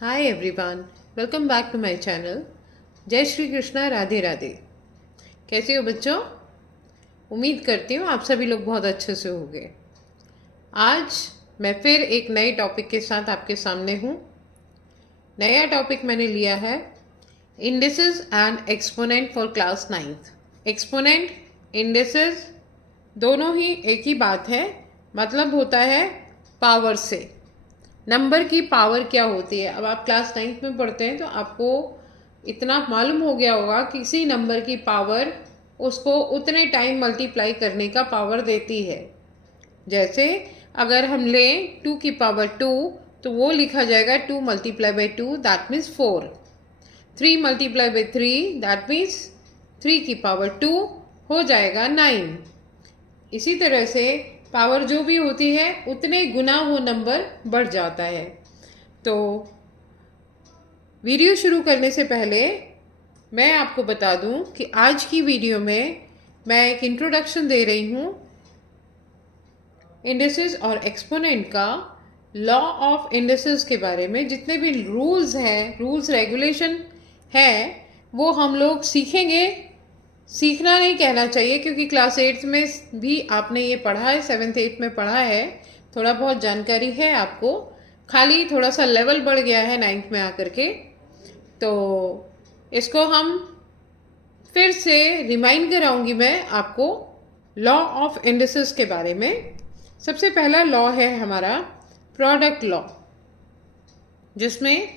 Hi everyone, welcome back to my channel. जय श्री कृष्णा, राधे राधे। कैसे हो बच्चों? उम्मीद करती हूँ आप सभी लोग बहुत अच्छे से होंगे। आज मैं फिर एक नए टॉपिक के साथ आपके सामने हूँ। नया टॉपिक मैंने लिया है indices and exponent for class 9th। Exponent, indices दोनों ही एक ही बात है, मतलब होता है पावर से। नंबर की पावर क्या होती है? अब आप क्लास 9th में पढ़ते हैं तो आपको इतना मालूम हो गया होगा किसी नंबर की पावर उसको उतने टाइम मल्टीप्लाई करने का पावर देती है। जैसे अगर हम लें 2 की पावर 2 तो वो लिखा जाएगा 2 multiply by 2, that means 4। 3 multiply by 3, that means 3 की पावर 2 हो जाएगा 9। इसी तरह से पावर जो भी होती है उतने गुना वो नंबर बढ़ जाता है। तो वीडियो शुरू करने से पहले मैं आपको बता दूं कि आज की वीडियो में मैं एक इंट्रोडक्शन दे रही हूं इंडिसेस और एक्सपोनेंट का, लॉ ऑफ इंडिसेस के बारे में। जितने भी रूल्स हैं, रूल्स रेगुलेशन है, वो हम लोग सीखेंगे। सीखना नहीं कहना चाहिए क्योंकि क्लास 8th में भी आपने ये पढ़ा है, 7th 8th में पढ़ा है, थोड़ा बहुत जानकारी है आपको। खाली थोड़ा सा लेवल बढ़ गया है 9th में आकर के। तो इसको हम फिर से रिमाइंड कराऊंगी मैं आपको लॉ ऑफ इंडिसेस के बारे में। सबसे पहला लॉ है हमारा प्रोडक्ट लॉ, जिसमें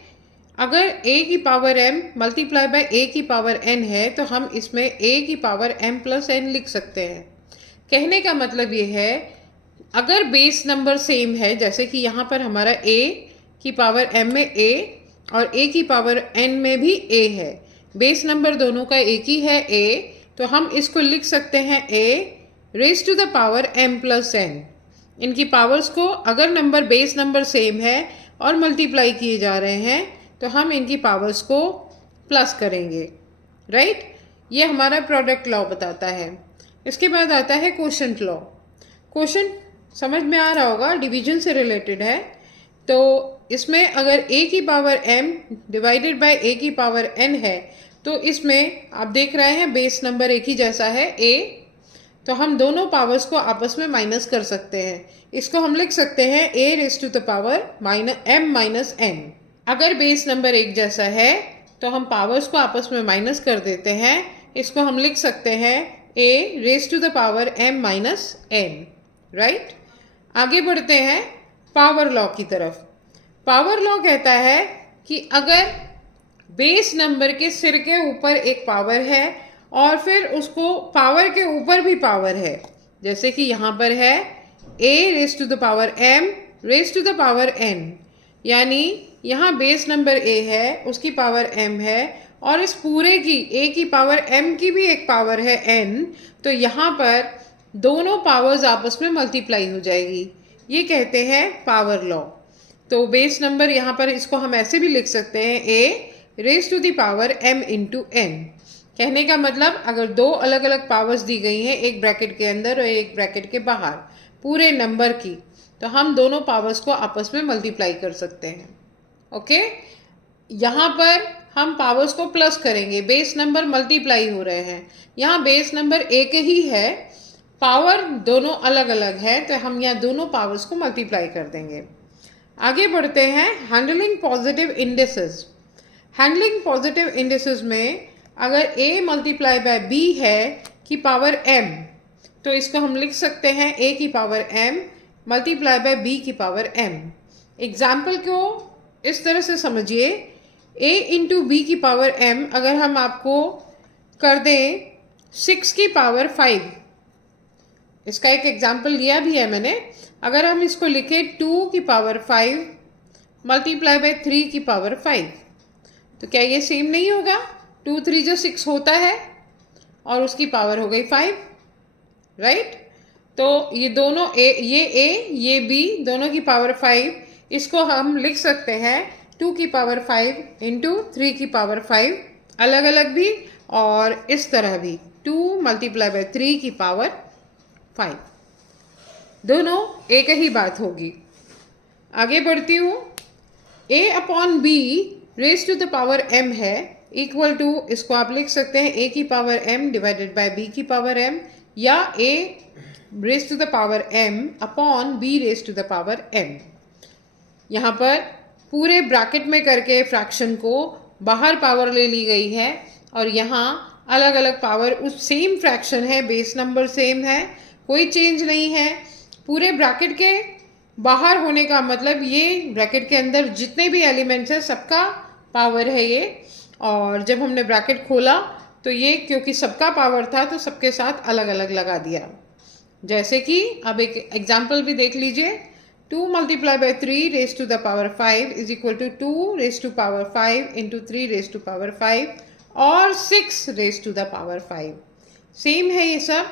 अगर a की power m multiply by a की पावर n है तो हम इसमें a की पावर m प्लस n लिख सकते हैं। कहने का मतलब ये है, अगर बेस नंबर सेम है, जैसे कि यहाँ पर हमारा a की पावर m में a और a की पावर n में भी a है, बेस नंबर दोनों का एक ही है a, तो हम इसको लिख सकते हैं a raise to the power m plus n। इनकी पावर्स को, अगर नंबर बेस नंबर सेम है और मल्टीप्लाई किए जा रहे हैं तो हम इनकी पावर्स को प्लस करेंगे, राइट। ये हमारा प्रोडक्ट लॉ बताता है। इसके बाद आता है क्वोशंट लॉ। क्वोशंट समझ में आ रहा होगा, डिवीजन से रिलेटेड है। तो इसमें अगर a की power m divided bye a की पावर n है तो इसमें आप देख रहे हैं बेस नंबर एक ही जैसा है a, तो हम दोनों पावर्स को आपस में माइनस कर सकते हैं। इसको हम लिख सकते हैं a raise to the power m minus n। अगर बेस नंबर एक जैसा है तो हम पावर्स को आपस में माइनस कर देते हैं। इसको हम लिख सकते हैं a raise to the power m minus n, right. आगे बढ़ते हैं पावर लॉ की तरफ। पावर लॉ कहता है कि अगर बेस नंबर के सिर के ऊपर एक पावर है और फिर उसको पावर के ऊपर भी पावर है, जैसे कि यहाँ पर है a raise to the power m raise to the power n, यानी यहाँ बेस नंबर a है, उसकी पावर m है और इस पूरे की a की पावर m की भी एक पावर है n, तो यहाँ पर दोनों पावर्स आपस में मल्टीप्लाई हो जाएगी। ये कहते हैं पावर लॉ। तो बेस नंबर यहाँ पर इसको हम ऐसे भी लिख सकते हैं a raise to the power m into n। कहने का मतलब अगर दो अलग अलग पावर्स दी गई हैं, एक ब्रैकेट के अंदर और एक ब्रैकेट के बाहर, पूरे नंबर की, तो हम दोनों पावर्स को आपस में मल्टीप्लाई कर सकते हैं। ओके, यहाँ पर हम पावर्स को प्लस करेंगे, बेस नंबर मल्टीप्लाई हो रहे हैं, यहाँ बेस नंबर एक ही है, पावर दोनों अलग अलग है, तो हम यहाँ दोनों पावर्स को मल्टीप्लाई कर देंगे। आगे बढ़ते हैं handling positive indices. Handling positive indices में अगर a मल्टीप्लाई बाय b है की पावर m, तो इसको हम लिख सकते हैं a की power m multiply by b की पावर m। एग्जाम्पल को इस तरह से समझिए, a इंटू बी की पावर m अगर हम आपको कर दें 6 की पावर 5, इसका एक एग्जाम्पल लिया भी है मैंने। अगर हम इसको लिखें 2 की पावर 5 मल्टीप्लाई बाय 3 की पावर 5, तो क्या ये सेम नहीं होगा? 2 3 जो 6 होता है और उसकी पावर हो गई 5, राइट। तो ये दोनों ये b दोनों की पावर 5, इसको हम लिख सकते हैं 2 की पावर 5 इंटू 3 की पावर 5, अलग अलग भी और इस तरह भी 2 मल्टीप्लाई बाय 3 की पावर 5, दोनों एक ही बात होगी। आगे बढ़ती हूँ। a upon b raise to the power m है, इक्वल टू, इसको आप लिख सकते हैं a की power m divided by b की पावर m, या a raise to the power m upon b raise to the power m। यहाँ पर पूरे ब्रैकेट में करके फ्रैक्शन को बाहर पावर ले ली गई है, और यहाँ अलग अलग पावर, उस सेम फ्रैक्शन है, बेस नंबर सेम है, कोई चेंज नहीं है। पूरे ब्रैकेट के बाहर होने का मतलब ये ब्रैकेट के अंदर जितने भी एलिमेंट्स हैं सबका पावर है ये, और जब हमने ब्रैकेट खोला तो ये क्योंकि सबका पावर था तो सबके साथ अलग अलग लगा दिया। जैसे कि अब एक एग्जाम्पल भी देख लीजिए, 2 multiply by 3 raise to the power 5 is equal to 2 raise to power 5 into 3 raise to power 5 और 6 raise to the power 5। Same है ये सब,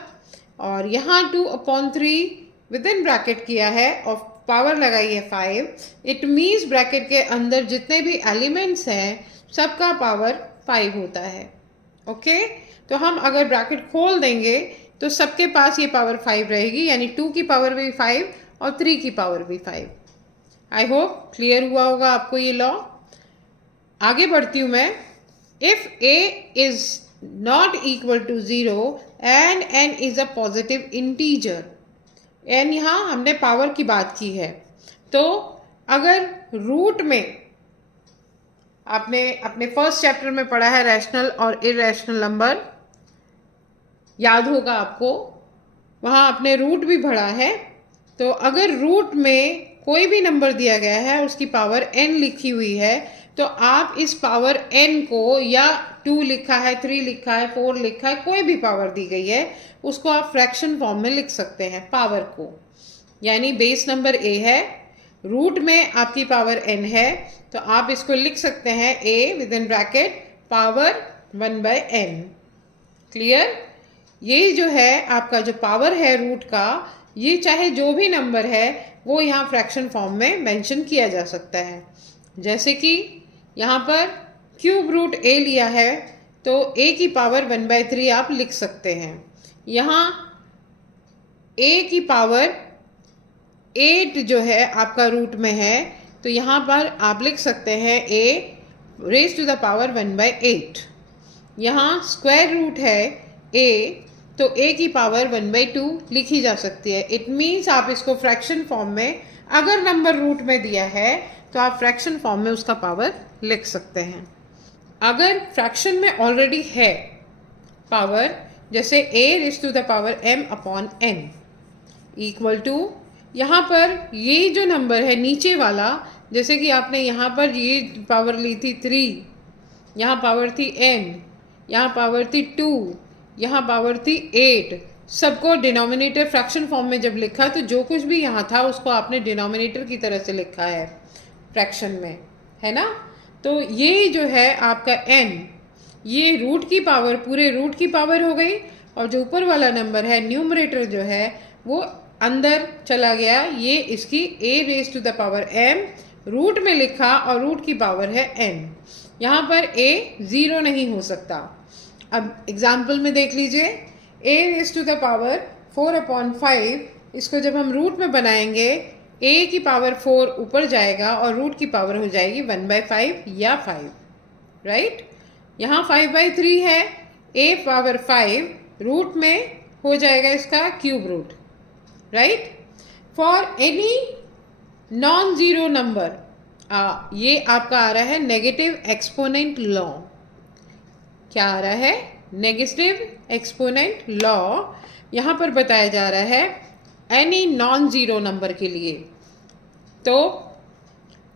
और यहाँ 2 अपॉन 3 विद इन ब्रैकेट किया है और पावर लगाई है 5। इट मीन्स ब्रैकेट के अंदर जितने भी एलिमेंट्स हैं सबका पावर 5 होता है। ओके, तो हम अगर ब्रैकेट खोल देंगे तो सबके पास ये पावर 5 रहेगी, यानी 2 की पावर भी 5 और 3 की पावर भी 5। आई होप क्लियर हुआ होगा आपको ये लॉ। आगे बढ़ती हूँ मैं। If a is not equal to 0 and n is a positive integer, n यहाँ हमने पावर की बात की है, तो अगर रूट में, आपने अपने फर्स्ट चैप्टर में पढ़ा है रैशनल और इरेशनल नंबर, याद होगा आपको, वहाँ आपने रूट भी पढ़ा है। तो अगर रूट में कोई भी नंबर दिया गया है, उसकी पावर n लिखी हुई है, तो आप इस पावर n को, या 2 लिखा है, 3 लिखा है, 4 लिखा है, कोई भी पावर दी गई है, उसको आप फ्रैक्शन फॉर्म में लिख सकते हैं पावर को। यानी बेस नंबर a है, रूट में आपकी पावर n है, तो आप इसको लिख सकते हैं a with in bracket power 1/n। Clear? ये जो है आपका जो पावर है रूट का, ये चाहे जो भी नंबर है वो यहाँ फ्रैक्शन फॉर्म में मेंशन किया जा सकता है। जैसे कि यहाँ पर क्यूब रूट a लिया है, तो a की पावर 1/3 आप लिख सकते हैं। यहाँ a की पावर 8 जो है आपका रूट में है, तो यहाँ पर आप लिख सकते हैं a raise to the power 1/8। यहाँ स्क्वायर रूट है a, तो a की पावर 1/2 लिखी जा सकती है। इट मीन्स आप इसको फ्रैक्शन फॉर्म में, अगर नंबर रूट में दिया है तो आप फ्रैक्शन फॉर्म में उसका पावर लिख सकते हैं। अगर फ्रैक्शन में ऑलरेडी है पावर, जैसे a raise to the power m upon n equal to, यहाँ पर ये जो नंबर है नीचे वाला, जैसे कि आपने यहाँ पर ये पावर ली थी 3, यहाँ पावर थी n, यहाँ पावर थी 2, यहाँ पावर थी 8, सबको डिनोमिनेटर फ्रैक्शन फॉर्म में जब लिखा तो जो कुछ भी यहाँ था उसको आपने डिनोमिनेटर की तरह से लिखा है फ्रैक्शन में, है ना। तो ये जो है आपका n, ये रूट की पावर, पूरे रूट की पावर हो गई, और जो ऊपर वाला नंबर है न्यूमरेटर जो है वो अंदर चला गया, ये इसकी a raise to the power m root में लिखा, और रूट की पावर है n। यहाँ पर a 0 नहीं हो सकता। अब एग्जाम्पल में देख लीजिए, a raise to the power 4/5, इसको जब हम रूट में बनाएंगे a की पावर 4 ऊपर जाएगा और रूट की पावर हो जाएगी 1/5 या 5, राइट। यहाँ 5/3 है, a पावर 5 रूट में हो जाएगा इसका cube root, right. For any non zero number, ये आपका आ रहा है नेगेटिव एक्सपोनेंट लॉ। क्या आ रहा है? Negative exponent law. यहाँ पर बताया जा रहा है एनी नॉन ज़ीरो नंबर के लिए। तो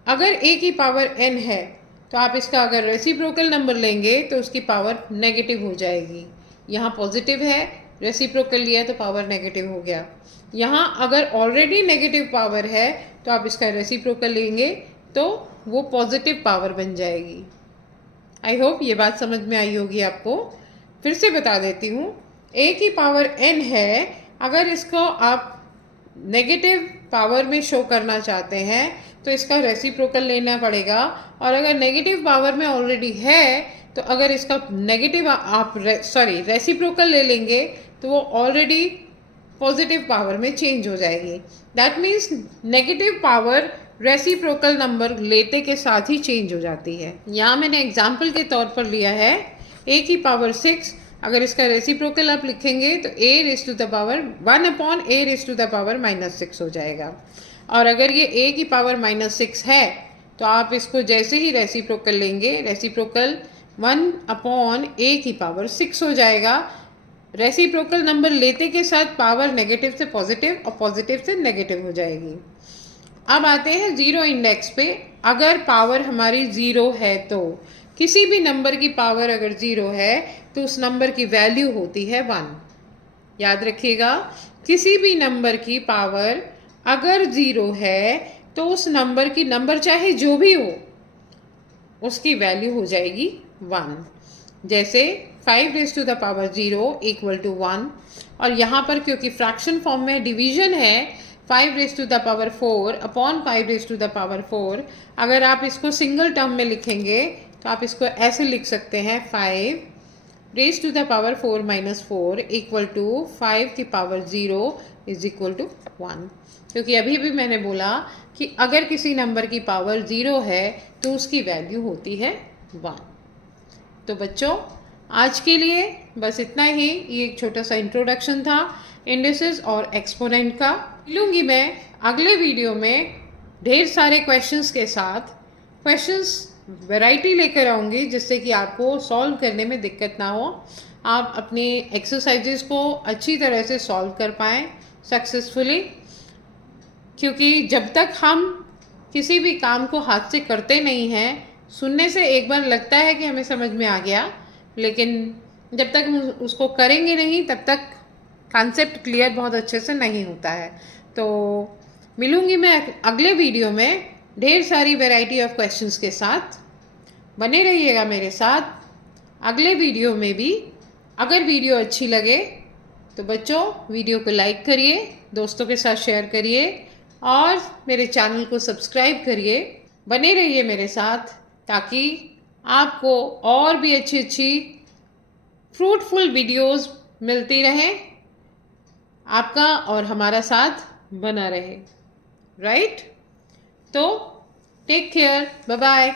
अगर a की पावर n है, तो आप इसका अगर रेसिप्रोकल नंबर लेंगे तो उसकी पावर नेगेटिव हो जाएगी। यहाँ पॉजिटिव है, रेसिप्रोकल लिया तो पावर नेगेटिव हो गया। यहाँ अगर ऑलरेडी नेगेटिव पावर है तो आप इसका रेसिप्रोकल लेंगे तो वो पॉजिटिव पावर बन जाएगी। आई होप ये बात समझ में आई होगी आपको। फिर से बता देती हूँ, a की पावर n है, अगर इसको आप नेगेटिव पावर में शो करना चाहते हैं तो इसका रेसिप्रोकल लेना पड़ेगा, और अगर नेगेटिव पावर में ऑलरेडी है तो अगर इसका नेगेटिव आप रेसिप्रोकल ले लेंगे तो वो ऑलरेडी पॉजिटिव पावर में चेंज हो जाएगी। That means negative power reciprocal number लेते के साथ ही चेंज हो जाती है। यहाँ मैंने एग्जाम्पल के तौर पर लिया है a की पावर 6। अगर इसका रेसिप्रोकल आप लिखेंगे तो a raise to the power 1/a raise to the power -6 हो जाएगा। और अगर ये a की पावर -6 है तो आप इसको जैसे ही रेसिप्रोकल लेंगे, रेसिप्रोकल 1/a की पावर 6 हो जाएगा। रेसिप्रोकल नंबर लेते के साथ पावर नेगेटिव से पॉजिटिव और पॉजिटिव से नेगेटिव हो जाएगी। अब आते हैं ज़ीरो इंडेक्स पे। अगर पावर हमारी ज़ीरो है तो किसी भी नंबर की पावर अगर ज़ीरो है तो उस नंबर की वैल्यू होती है 1। याद रखिएगा, किसी भी नंबर की पावर अगर ज़ीरो है तो उस नंबर की, नंबर चाहे जो भी हो, उसकी वैल्यू हो जाएगी 1। जैसे 5 raise to the power 0 equal to 1। और यहाँ पर क्योंकि फ्रैक्शन फॉर्म में डिवीजन है, 5 raise to the power 4 upon 5 raise to the power 4। अगर आप इसको सिंगल टर्म में लिखेंगे तो आप इसको ऐसे लिख सकते हैं 5 raise to the power 4 - 4 equal to 5 की पावर 0 इज इक्वल टू 1। क्योंकि अभी भी मैंने बोला कि अगर किसी नंबर की पावर 0 है तो उसकी वैल्यू होती है 1। तो बच्चों, आज के लिए बस इतना ही। ये एक छोटा सा इंट्रोडक्शन था इंडिसेस और एक्सपोनेंट का। मिलूंगी मैं अगले वीडियो में ढेर सारे क्वेश्चंस के साथ। क्वेश्चंस वैरायटी लेकर आऊँगी जिससे कि आपको सॉल्व करने में दिक्कत ना हो, आप अपनी एक्सरसाइजेस को अच्छी तरह से सॉल्व कर पाएँ सक्सेसफुली। क्योंकि जब तक हम किसी भी काम को हाथ से करते नहीं हैं, सुनने से एक बार लगता है कि हमें समझ में आ गया, लेकिन जब तक हम उसको करेंगे नहीं तब तक कॉन्सेप्ट क्लियर बहुत अच्छे से नहीं होता है। तो मिलूंगी मैं अगले वीडियो में ढेर सारी वैरायटी ऑफ क्वेश्चंस के साथ। बने रहिएगा मेरे साथ अगले वीडियो में भी। अगर वीडियो अच्छी लगे तो बच्चों वीडियो को लाइक करिए, दोस्तों के साथ शेयर करिए और मेरे चैनल को सब्सक्राइब करिए। बने रहिए मेरे साथ ताकि आपको और भी अच्छी अच्छी फ्रूटफुल वीडियोस मिलती रहें, आपका और हमारा साथ बना रहे। राइट? तो टेक केयर, बाय बाय।